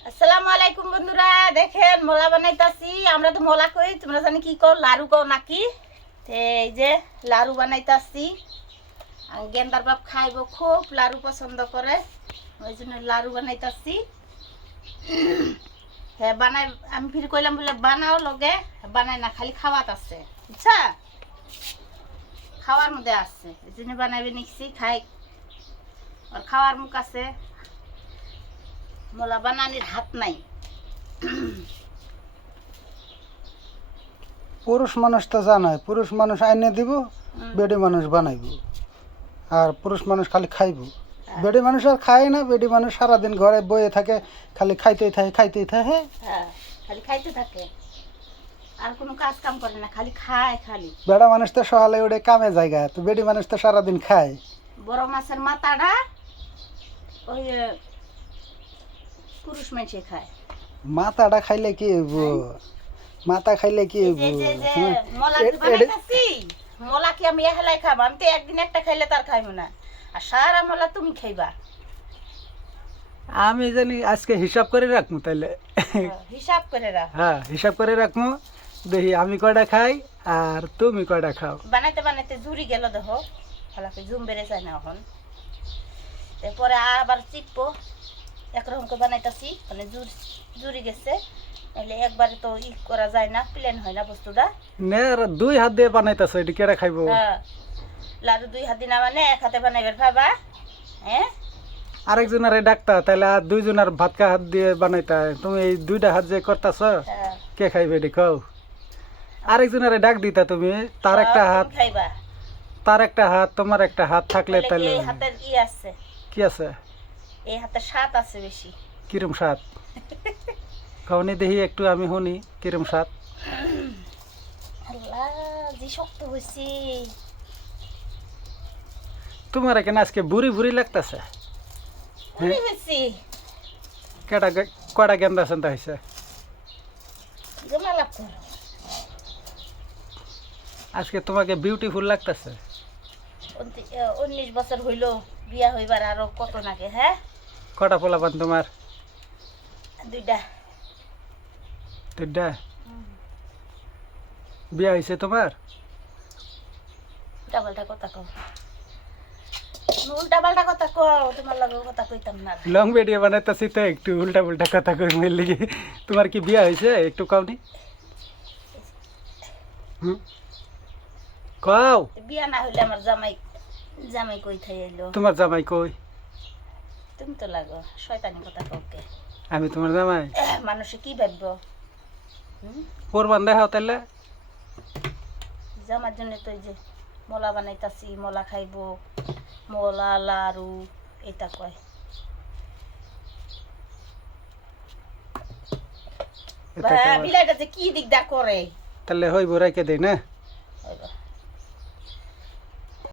আসসালামু আলাইকুম বন্ধুরা, দেখেন মোলা বানাইতাছি। আমরা তো মোলা কই, তোমরা জানি কি কও, লাড়ু কও নাকি? এই যে লাড়ু বানাইতাছি। গেন্দার বাপ খাইব, খুব লাড়ু পছন্দ করে, ওই জন্য লাড়ু বানাইতাছি। হ্যাঁ বানাই, আমি ফির কইলাম বলে বানাও, লগে বানাই না, খালি খাওয়াত আছে, বুঝছা? খাওয়ার মধ্যে আছে, এই জন্য বানাইবে নিচ্ছি, খাই। আর খাওয়ার মুখ আছে, মোলা বানানির হাত নাই। পুরুষ মানুষ তো জানায়, পুরুষ মানুষ আইনে দিব, বেডি মানুষ বানাইব, আর পুরুষ মানুষ খালি খাইব। বেডি মানুষ আর খায় না, বেডি মানুষ সারাদিন ঘরে বয়ে থাকে, খালি খাইতেই থাকে। হ্যাঁ, খালি খাইতে থাকে, আর কোনো কাজ কাম করে না, খালি খায়। খালি বেড়া মানুষ তো সকালে উঠে কামে জায়গা, তো বেডি মানুষ তো সারাদিন খায়। বড় মাছের মাথাটা ওই পুরুষ মানুষে খায়। মাথাটা খাইলে কি হইব? মাথা খাইলে কি হইব? মলা বানাইতাছি, মলা কি আমি এহেলাই খাবো? আমি তো একদিন একটা খাইলে তার খাইবো না, আর সারা মলা তুমি খাইবা। আমি জানি আজকে হিসাব করে রাখবো তাইলে। হিসাব করে রাখ। হ্যাঁ, হিসাব করে রাখবো, দেখি আমি কয়টা খাই আর তুমি কয়টা খাও। বানাইতে বানাইতে জুড়ি গেল, দেখো ফলাকে জুম বেড়ে যায় না এখন। এরপরে আবার চিপবো, একরকম করে বানাইতাছি, মানে জুড়ি গেছে, নাহলে একবারে তো ই করা যায় না, প্লেন হয় না বস্তুটা। নে দুই হাত দিয়ে বানাইতেছো, এটি কেটে খাইবো? হ্যাঁ, লাড়ু দুই হাত দিনা মানে এক হাতে বানাইবার ভাবা। হ্যাঁ, আরেকজনের ডাক্তার, তাহলে আর দুইজনের ভাত কা হাত দিয়ে বানাইতা, তুমি এই দুইটা হাত যে করতেছ, হ্যাঁ। কে খাইবে এটি খাও? আরেকজনের ডাক দিতা তুমি, তার একটা হাত, তুমি খাইবা। তার একটা হাত, তোমার একটা হাত থাকলে বলে কি তাহলে এই হাতের ই আছে, কি আছে? এই হাতের স্বাদ আছে বেশি। কিরম স্বাদ? খাওনি দেখি একটু, আমি শুনি কিরম স্বাদ। আল্লাহ, যে শক্ত হয়েছি। তোমার এখানে আজকে বুড়ি বুড়ি লাগতেছে। বুড়ি হয়েছি, কয়টা গেন্দা সেন্দা হয়েছে? জমা লাভ করো। আজকে তোমাকে বিউটিফুল লাগতেছে। 19 বছর হইলো বিয়া হইবার, আরো কত নাকি? হ্যাঁ, কটা পোলাপান তোমার? দুইটা। দুইটা বিয়া হয়েছে তোমার? উল্টা পাল্টা কথা কও, উল্টা পাল্টা কথা কও, তোমার লগে কথা কইতাম না। লং ভিডিও বানাইতেছি তো একটু উল্টা পুল্টা কথা কই মিললি। তোমার কি বিয়া হয়েছে একটু কাউনি? কাও বিয়া না হইলে আমার জামাই, জামাই কই থাই আইলো? তোমার জামাই কই? তুমি তো লাগো শয়তানি কথা কওকে। আমি তোমার জামাই? মানুষে কি ভাববো? কোরবান দেখাও তাহলে। জামার জন্য তো এই যে মোলা বানাইতাছি, মোলা খাইবো, মোলা লাড়ু এটা কয়। বিলাইটা যে কি দিকদার করে। তাহলে হইব, রাইকে দেই না? হইবো।